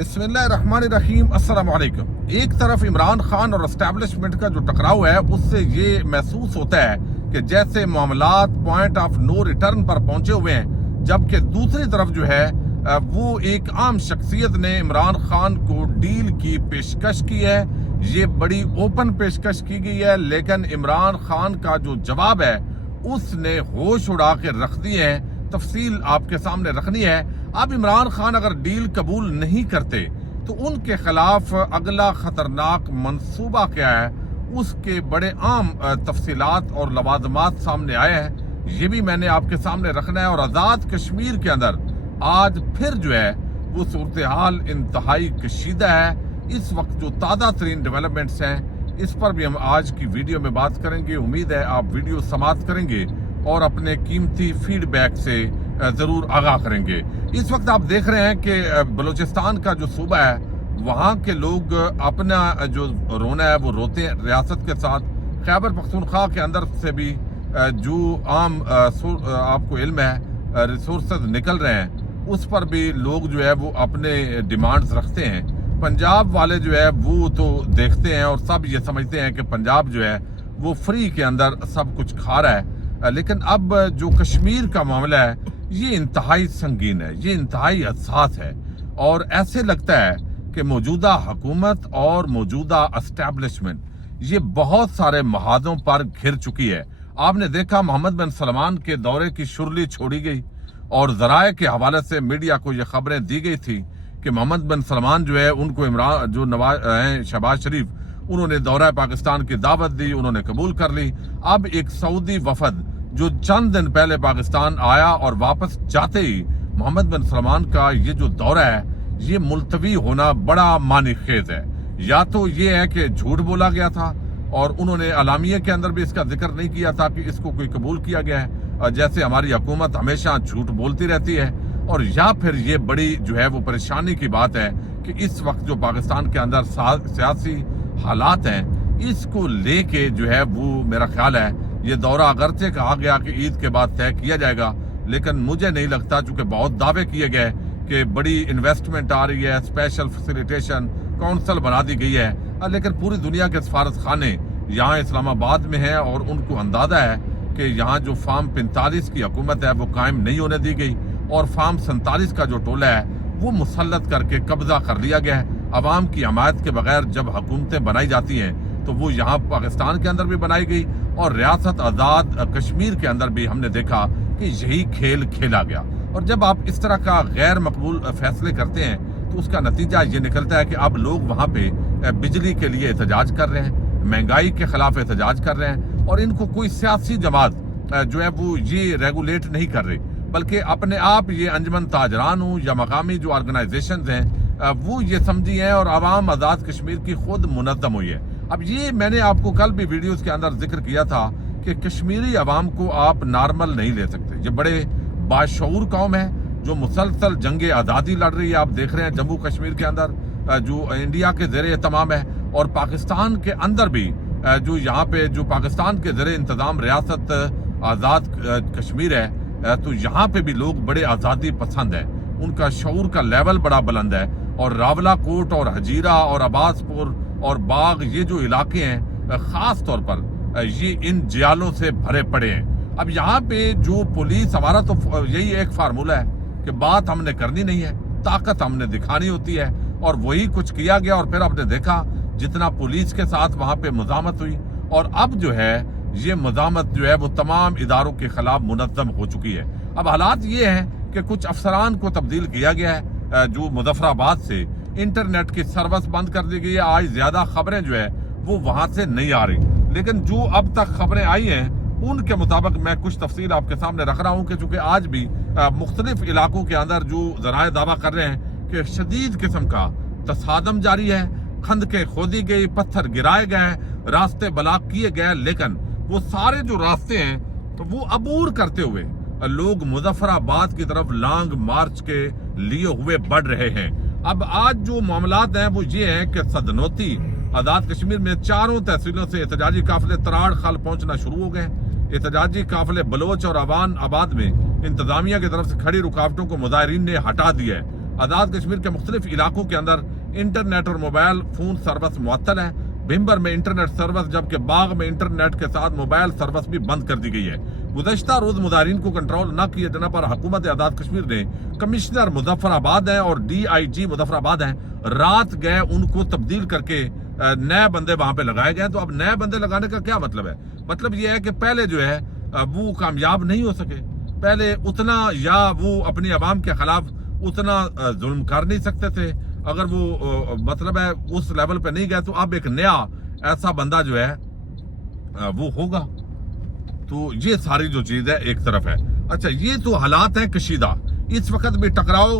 बिस्मिल्लाहिर्रहमानिर्रहीम अस्सलाम वालेकुम। एक तरफ इमरान खान और एस्टैब्लिशमेंट का जो टकराव है उससे ये महसूस होता है कि जैसे मामलात पॉइंट ऑफ नो रिटर्न पर पहुंचे हुए हैं, जबकि दूसरी तरफ जो है वो एक आम शख्सियत ने इमरान खान को डील की पेशकश की है। ये बड़ी ओपन पेशकश की गई है, लेकिन इमरान खान का जो जवाब है उसने होश उड़ा के रख दिए हैं। तफसील आपके सामने रखनी है। अब इमरान खान अगर डील कबूल नहीं करते तो उनके खिलाफ अगला खतरनाक मंसूबा क्या है, उसके बड़े आम तफसीलात और लवाजमात सामने आए हैं। ये भी मैंने आपके सामने रखना है। और आज़ाद कश्मीर के अंदर आज फिर जो है वो सूरत हाल इंतहाई कशीदा है। इस वक्त जो ताज़ा तरीन डेवलपमेंट्स हैं इस पर भी हम आज की वीडियो में बात करेंगे। उम्मीद है आप वीडियो समाप्त करेंगे और अपने कीमती फीडबैक से ज़रूर आगाह करेंगे। इस वक्त आप देख रहे हैं कि बलूचिस्तान का जो सूबा है वहाँ के लोग अपना जो रोना है वो रोते हैं रियासत के साथ। खैबर पख्तूनख्वा के अंदर से भी जो आम आपको इल्म है रिसोर्सेज निकल रहे हैं उस पर भी लोग जो है वो अपने डिमांड्स रखते हैं। पंजाब वाले जो है वो तो देखते हैं और सब ये समझते हैं कि पंजाब जो है वो फ्री के अंदर सब कुछ खा रहा है, लेकिन अब जो कश्मीर का मामला है ये इंतहाई संगीन है, ये इंतहाई हसास है। और ऐसे लगता है कि मौजूदा हुकूमत और मौजूदा एस्टैब्लिशमेंट ये बहुत सारे महादों पर घिर चुकी है। आपने देखा मोहम्मद बिन सलमान के दौरे की शुरली छोड़ी गई और ज़राए के हवाले से मीडिया को ये खबरें दी गई थी कि मोहम्मद बिन सलमान जो है उनको इमरान जो नवाज हैं शहबाज शरीफ उन्होंने दौरा पाकिस्तान की दावत दी, उन्होंने कबूल कर ली। अब एक सऊदी वफद जो चंद दिन पहले पाकिस्तान आया और वापस जाते ही मोहम्मद बिन सलमान का ये जो दौरा है ये मुलतवी होना बड़ा मानी खेज है। या तो ये है कि झूठ बोला गया था और उन्होंने अलामिया के अंदर भी इसका जिक्र नहीं किया था कि इसको कोई कबूल किया गया है, जैसे हमारी हुकूमत हमेशा झूठ बोलती रहती है। और या फिर ये बड़ी जो है वो परेशानी की बात है कि इस वक्त जो पाकिस्तान के अंदर सियासी हालात हैं इसको लेके जो है वो मेरा ख्याल है ये दौरा अगरचे कहा गया कि ईद के बाद तय किया जाएगा, लेकिन मुझे नहीं लगता, चूंकि बहुत दावे किए गए कि बड़ी इन्वेस्टमेंट आ रही है, स्पेशल फैसिलिटेशन काउंसिल बना दी गई है, लेकिन पूरी दुनिया के सफारत खाने यहाँ इस्लामाबाद में हैं और उनको अंदाजा है कि यहाँ जो फार्म 45 की हुकूमत है वो कायम नहीं होने दी गई और फार्म 47 का जो टोला है वो मुसल्लत करके कब्जा कर लिया गया है। अवाम की हमायत के बगैर जब हुकूमतें बनाई जाती हैं तो वो यहाँ पाकिस्तान के अंदर भी बनाई गई और रियासत आज़ाद कश्मीर के अंदर भी हमने देखा कि यही खेल खेला गया। और जब आप इस तरह का गैर मकबूल फैसले करते हैं तो उसका नतीजा ये निकलता है कि अब लोग वहाँ पे बिजली के लिए एहतजाज कर रहे हैं, महंगाई के खिलाफ एहतजाज कर रहे हैं और इनको कोई सियासी जमात जो है वो ये रेगुलेट नहीं कर रही, बल्कि अपने आप ये अंजमन ताजरान हो या मकामी जो ऑर्गेनाइजेशन हैं वो ये समझी हैं और आवाम आज़ाद कश्मीर की खुद मुनज़्ज़म हुई है। अब ये मैंने आपको कल भी वीडियोस के अंदर जिक्र किया था कि कश्मीरी अवाम को आप नॉर्मल नहीं ले सकते। ये बड़े बाशऊर कौम है जो मुसलसल जंग आज़ादी लड़ रही है। आप देख रहे हैं जम्मू कश्मीर के अंदर जो इंडिया के ज़ेरे तमाम है और पाकिस्तान के अंदर भी जो यहाँ पे जो पाकिस्तान के ज़ेरे इंतज़ाम रियासत आज़ाद कश्मीर है तो यहाँ पे भी लोग बड़े आज़ादी पसंद है, उनका शऊर का लेवल बड़ा बुलंद है। और रावला कोट और हजीरा और अब्बासपुर और बाग ये जो इलाके हैं खास तौर पर ये इन जियालों से भरे पड़े हैं। अब यहाँ पे जो पुलिस, हमारा तो यही एक फार्मूला है कि बात हमने करनी नहीं है, ताकत हमने दिखानी होती है और वही कुछ किया गया। और फिर आपने देखा जितना पुलिस के साथ वहाँ पे मुज़ामत हुई और अब जो है ये मुज़ामत जो है वो तमाम इदारों के खिलाफ मुनज़्ज़म हो चुकी है। अब हालात ये हैं कि कुछ अफसरान को तब्दील किया गया है, जो मुजफ्फराबाद से इंटरनेट की सर्विस बंद कर दी गई है। आज ज्यादा खबरें जो है वो वहां से नहीं आ रही, लेकिन जो अब तक खबरें आई हैं उनके मुताबिक मैं कुछ तफसील आपके सामने रख रहा हूं कि चूंकि आज भी मुख्तलिफ इलाकों के अंदर जो ज़राए दावा कर रहे हैं कि शदीद किस्म का तसादम जारी है, खंदकें खोदी गई, पत्थर गिराए गए, रास्ते ब्लॉक किए गए, लेकिन वो सारे जो रास्ते हैं तो वो अबूर करते हुए लोग मुजफ्फराबाद की तरफ लॉन्ग मार्च के लिए हुए बढ़ रहे हैं। अब आज जो मामलात हैं वो ये है कि सदनोती आज़ाद कश्मीर में चारों तहसीलों से एहतजाजी काफिले तराड़ खाल पहुंचना शुरू हो गए। एहतजाजी काफिले बलोच और अवान आबाद में इंतजामिया की तरफ से खड़ी रुकावटों को मुजाहिरीन ने हटा दिया है। आज़ाद कश्मीर के मुख्तलिफ इलाकों के अंदर इंटरनेट और मोबाइल फ़ोन सर्विस मुअत्तल है। भिम्बर में इंटरनेट सर्विस, जबकि बाग में इंटरनेट के साथ मोबाइल सर्विस भी बंद कर दी गई है। गुज़श्ता रोज मुजाहिरीन को कंट्रोल न किए जाने पर हुकूमत आज़ाद कश्मीर ने कमिश्नर मुजफ्फराबाद हैं और DIG मुजफ्फराबाद हैं, रात गए उनको तब्दील करके नए बंदे वहां पे लगाए गए। तो अब नए बंदे लगाने का क्या मतलब है? मतलब ये है कि पहले जो है वो कामयाब नहीं हो सके, पहले उतना, या वो अपनी आवाम के खिलाफ उतना जुल्म कर नहीं सकते थे, अगर वो मतलब है उस लेवल पे नहीं गए, तो अब एक नया ऐसा बंदा जो है वो होगा। तो ये सारी जो चीज है एक तरफ है। अच्छा, ये तो हालात है कशीदा। इस वक्त भी टकराव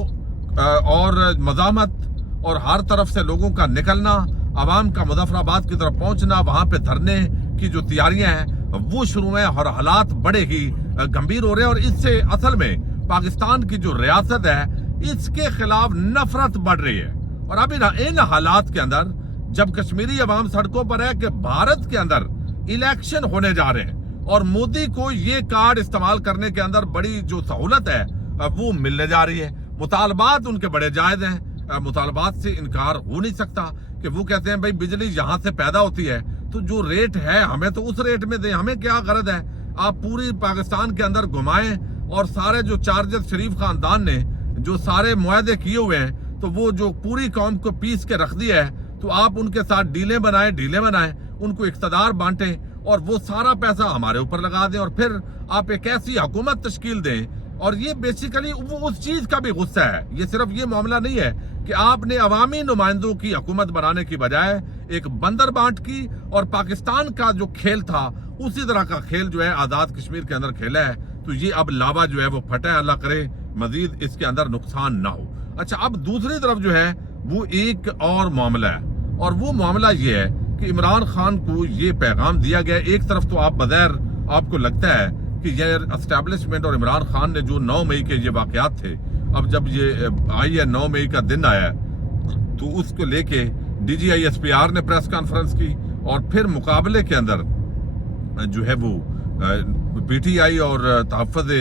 और मज़ामत और हर तरफ से लोगों का निकलना, आवाम का मुजफ्फराबाद की तरफ पहुंचना, वहां पे धरने की जो तैयारियां हैं वो शुरू हैं और हालात बड़े ही गंभीर हो रहे हैं। और इससे असल में पाकिस्तान की जो रियासत है इसके खिलाफ नफरत बढ़ रही है। और अभी इन हालात के अंदर जब कश्मीरी अवाम सड़कों पर है कि भारत के अंदर इलेक्शन होने जा रहे हैं और मोदी को ये कार्ड इस्तेमाल करने के अंदर बड़ी जो सहूलत है वो मिलने जा रही है। मुतालबात उनके बड़े जायज हैं, मुतालबात से इनकार हो नहीं सकता कि वो कहते हैं भाई बिजली यहां से पैदा होती है तो जो रेट है हमें तो उस रेट में दें, हमें क्या गरज है आप पूरी पाकिस्तान के अंदर घुमाएं। और सारे जो चार्जर शरीफ खानदान ने जो सारे मुआहदे किए हुए हैं तो वो जो पूरी कौम को पीस के रख दिया है, तो आप उनके साथ डीलें बनाएं, उनको इख्तदार बांटें और वो सारा पैसा हमारे ऊपर लगा दें और फिर आप एक ऐसी हुकूमत तश्कील दें। और ये बेसिकली वो उस चीज का भी गुस्सा है। ये सिर्फ ये मामला नहीं है कि आपने अवामी नुमाइंदों की हुकूमत बनाने की बजाय एक बंदर बांट की और पाकिस्तान का जो खेल था उसी तरह का खेल जो है आजाद कश्मीर के अंदर खेला है। तो ये अब लावा जो है वो फटा है, अल्लाह करे मजीद इसके अंदर नुकसान ना हो। अच्छा, अब दूसरी तरफ जो है वो एक और मामला है और वो मामला ये है कि इमरान खान को ये पैगाम दिया गया। एक तरफ तो आप बगैर आपको लगता है कि ये एस्टेब्लिशमेंट और इमरान खान ने जो 9 मई के ये वाकयात थे, अब जब ये आई है 9 मई का दिन आया तो उसको लेके DGI SPR ने प्रेस कॉन्फ्रेंस की और फिर मुकाबले के अंदर जो है वो PTI और तहफ़्फ़ुज़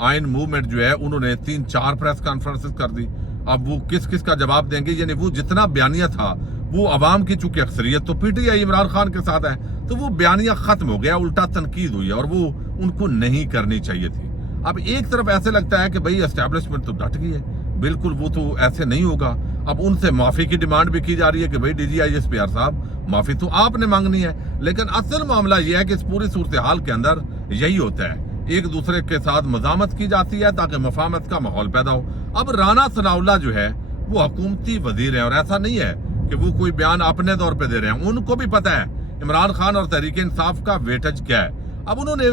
आइन मूवमेंट जो है उन्होंने 3-4 प्रेस कॉन्फ्रेंसेस कर दी। अब वो किस किस का जवाब देंगे, यानी वो जितना बयानिया था वो अवाम की चूंकि अक्सरियत तो PTI इमरान खान के साथ है तो वो बयानिया खत्म हो गया, उल्टा तनकीद हुई है और वो उनको नहीं करनी चाहिए थी। अब एक तरफ ऐसे लगता है कि भाई एस्टेब्लिशमेंट तो डट गई है, बिल्कुल वो तो ऐसे नहीं होगा। अब उनसे माफी की डिमांड भी की जा रही है कि भाई DGI SPR साहब माफी तो आपने मांगनी है, लेकिन असल मामला यह है कि इस पूरी सूरत हाल के अंदर यही होता है, एक दूसरे के साथ मजामत की जाती है ताकि मफाहमत का माहौल पैदा हो। अब राना सनाउल्लाह जो है वो हुकूमती वजीर है और ऐसा नहीं है कि वो कोई बयान अपने तौर पे दे रहे हैं, उनको भी पता है इमरान खान और तहरीक इंसाफ का वेटेज क्या है। अब उन्होंने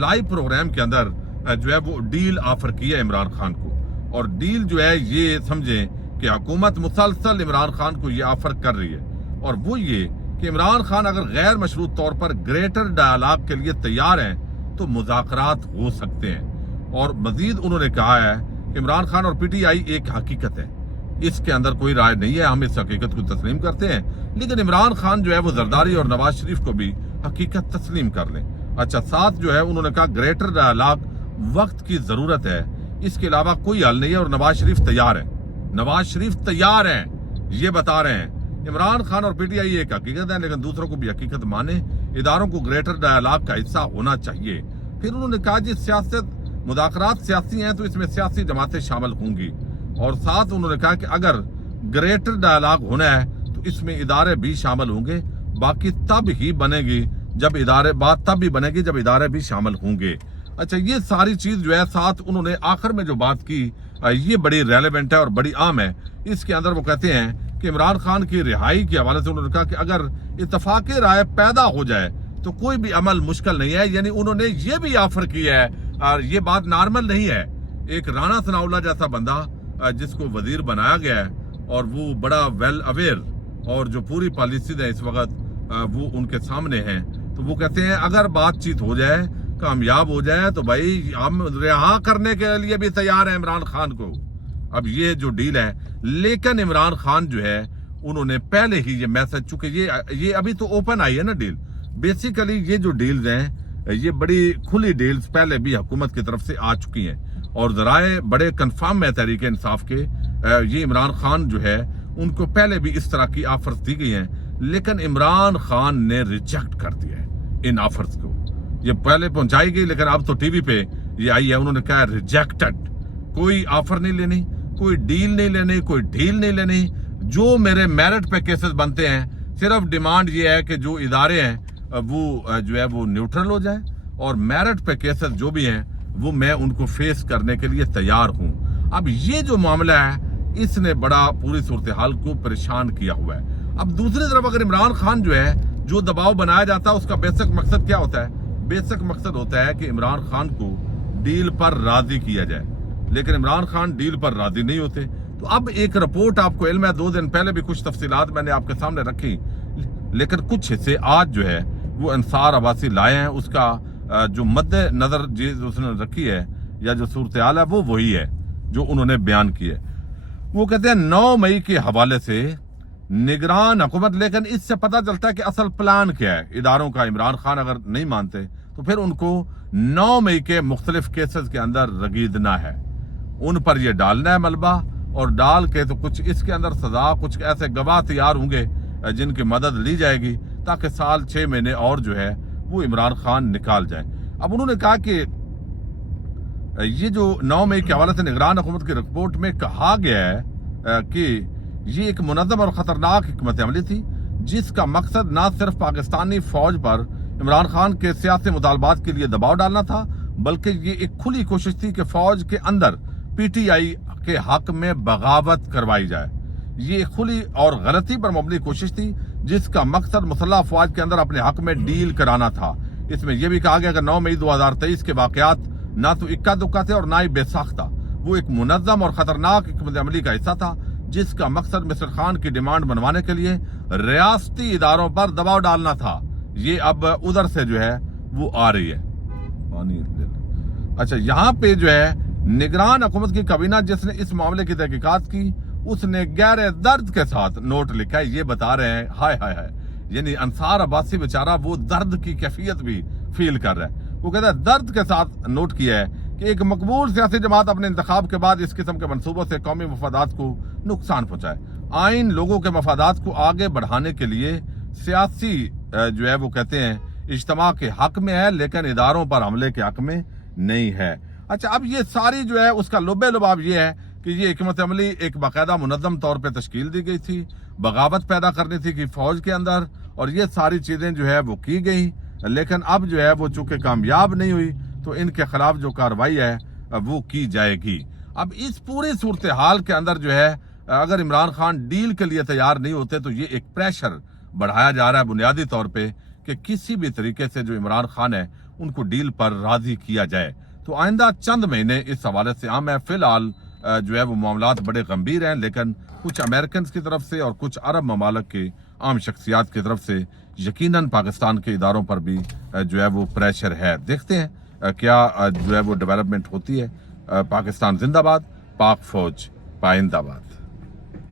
लाइव प्रोग्राम के अंदर जो है वो डील ऑफर की है इमरान खान को, और डील जो है ये समझें कि हुकूमत मुसलसल इमरान खान को ये ऑफर कर रही है, और वो ये कि इमरान खान अगर गैर मशरूत तौर पर ग्रेटर डायलॉग के लिए तैयार हैं तो मुज़ाकरात हो सकते हैं। और मजीद उन्होंने कहा है कि इमरान खान और PTI एक हकीकत है, इसके अंदर कोई राय नहीं है, हम इस हकीकत को तस्लीम करते हैं, लेकिन इमरान खान जो है वो जरदारी और नवाज शरीफ को भी हकीकत तस्लीम कर लें। अच्छा, साथ जो है उन्होंने कहा ग्रेटर डायलॉग वक्त की जरूरत है, इसके अलावा कोई हल नहीं है और नवाज शरीफ तैयार है, नवाज शरीफ तैयार हैं, ये बता रहे हैं। इमरान खान और PTI एक हकीकत है, लेकिन दूसरों को भी हकीकत माने, इदारों को ग्रेटर डायलॉग का हिस्सा होना चाहिए। फिर उन्होंने कहा जी सियासत मुज़ाकरात सियासी हैं तो इसमें सियासी जमातें शामिल होंगी, और साथ उन्होंने कहा कि अगर ग्रेटर डायलॉग होना है तो इसमें इदारे भी शामिल होंगे, बाकी तब ही बनेगी जब इदारे, बात तब भी बनेगी जब इदारे भी शामिल होंगे। अच्छा, ये सारी चीज जो है साथ उन्होंने आखिर में जो बात की ये बड़ी रेलेवेंट है और बड़ी आम है। इसके अंदर वो कहते हैं कि इमरान खान की रिहाई के हवाले से उन्होंने कहा कि अगर इत्तफाक राय पैदा हो जाए तो कोई भी अमल मुश्किल नहीं है, यानी उन्होंने ये भी ऑफर किया है, और ये बात नॉर्मल नहीं है। एक राना सनाउल्लाह जैसा बंदा जिसको वजीर बनाया गया है और वो बड़ा वेल अवेयर और जो पूरी पॉलिसी है इस वक्त वो उनके सामने है, तो वो कहते हैं अगर बातचीत हो जाए, कामयाब हो जाए तो भाई हम रिहा करने के लिए भी तैयार है इमरान खान को। अब ये जो डील है, लेकिन इमरान खान जो है उन्होंने पहले ही ये मैसेज, चूंकि ये अभी तो ओपन आई है ना डील, बेसिकली ये जो डील्स हैं ये बड़ी खुली डील्स पहले भी हुकूमत की तरफ से आ चुकी हैं और जराए बड़े कंफर्म है तहरीक इंसाफ के ये इमरान खान जो है उनको पहले भी इस तरह की ऑफर्स दी गई हैं, लेकिन इमरान खान ने रिजेक्ट कर दिया है इन ऑफर्स को। ये पहले पहुंचाई गई, लेकिन अब तो टीवी पे ये आई है, उन्होंने कहा रिजेक्टेड। कोई ऑफर नहीं लेनी, कोई डील नहीं लेनी, कोई ढील नहीं लेनी। जो मेरे मेरिट पे केसेस बनते हैं, सिर्फ डिमांड ये है कि जो इदारे हैं वो जो है वो न्यूट्रल हो जाए, और मेरिट पे केसेस जो भी हैं वो मैं उनको फेस करने के लिए तैयार हूं। अब ये जो मामला है इसने बड़ा पूरी सूरत हाल को परेशान किया हुआ है। अब दूसरी तरफ अगर इमरान खान जो है, जो दबाव बनाया जाता है उसका बेसिक मकसद क्या होता है? बेसिक मकसद होता है कि इमरान खान को डील पर राजी किया जाए, लेकिन इमरान खान डील पर राजी नहीं होते। तो अब एक रिपोर्ट आपको इल्म है, 2 दिन पहले भी कुछ तफसीलात मैंने आपके सामने रखी, लेकिन कुछ हिस्से आज जो है वो अंसार अब्बासी लाए हैं। उसका जो मद्दे नजर चीज उसने रखी है या जो सूरत हाल है वो वही है जो उन्होंने बयान की है। वो कहते हैं 9 मई के हवाले से निगरान हुकूमत, लेकिन इससे पता चलता है कि असल प्लान क्या है इदारों का। इमरान खान अगर नहीं मानते तो फिर उनको 9 मई के मुख्तलिफ केसेस के अंदर रगीदना है, उन पर यह डालना है मलबा, और डाल के तो कुछ इसके अंदर सजा, कुछ ऐसे गवाह तैयार होंगे जिनकी मदद ली जाएगी ताकि साल 6 महीने और जो है वो इमरान खान निकाल जाए। अब उन्होंने कहा कि ये जो 9 मई के हवाले से निगरान हुकूमत की रिपोर्ट में कहा गया है कि ये एक मुनज़्ज़म और खतरनाक हिकमत अमली थी, जिसका मकसद न सिर्फ पाकिस्तानी फौज पर इमरान खान के सियासी मुतालबात के लिए दबाव डालना था, बल्कि ये एक खुली कोशिश थी कि फौज के अंदर PTI के हक में बगावत करवाई जाए। ये खुली और गलती पर मबनी कोशिश थी, जिसका मकसद मुसल्लह अफवाज के अंदर अपने हक में डील कराना था। इसमें यह भी कहा गया कि 9 मई 2023 के वाकयात ना तो इक्का दुक्का थे और ना ही बेसाख्ता, वो एक मुनज़्ज़म और खतरनाक हिकमत अमली का हिस्सा था, जिसका मकसद मिस्टर खान की डिमांड बनवाने के लिए रियासती इदारों पर दबाव डालना था। ये अब उधर से जो है वो आ रही है। अच्छा, यहाँ पे जो है निगरान हुकूमत की काबीना जिसने इस मामले की तहकीकात की, उसने गहरे दर्द के साथ नोट लिखा है। ये बता रहे हैं हाय हाय हाय, यानी अंसार अब्बासी बेचारा वो दर्द की कैफियत भी फील कर रहा है। वो कहता है दर्द के साथ नोट किया है कि एक मकबूल सियासी जमात अपने इंतखाब के बाद इस किस्म के मनसूबों से कौमी मफादात को नुकसान पहुंचाए। आइन लोगों के मफादात को आगे बढ़ाने के लिए सियासी जो है वो कहते हैं इज्तिमा के हक में है, लेकिन इदारों पर हमले के हक में नहीं है। अच्छा, अब ये सारी जो है उसका लुबे लुबाब ये है कि ये हिकमत अमली एक बाकायदा मुनज़्ज़म तौर पे तश्कील दी गई थी, बगावत पैदा करनी थी कि फौज के अंदर, और ये सारी चीजें जो है वो की गई, लेकिन अब जो है वो चूंकि कामयाब नहीं हुई तो इनके खिलाफ जो कार्रवाई है वो की जाएगी। अब इस पूरी सूरत हाल के अंदर जो है अगर इमरान खान डील के लिए तैयार नहीं होते तो ये एक प्रेशर बढ़ाया जा रहा है बुनियादी तौर पे कि किसी भी तरीके से जो इमरान खान है उनको डील पर राजी किया जाए। तो आइंदा चंद महीने इस हवाले से आम है। फिलहाल जो है वो मामलात बड़े गंभीर हैं, लेकिन कुछ अमेरिकन की तरफ से और कुछ अरब ममालिक के आम शख्सियात की तरफ से यकीनन पाकिस्तान के इदारों पर भी जो है वो प्रेशर है। देखते हैं क्या जो है वो डेवलपमेंट होती है। पाकिस्तान जिंदाबाद, पाक फौज पाइंदाबाद।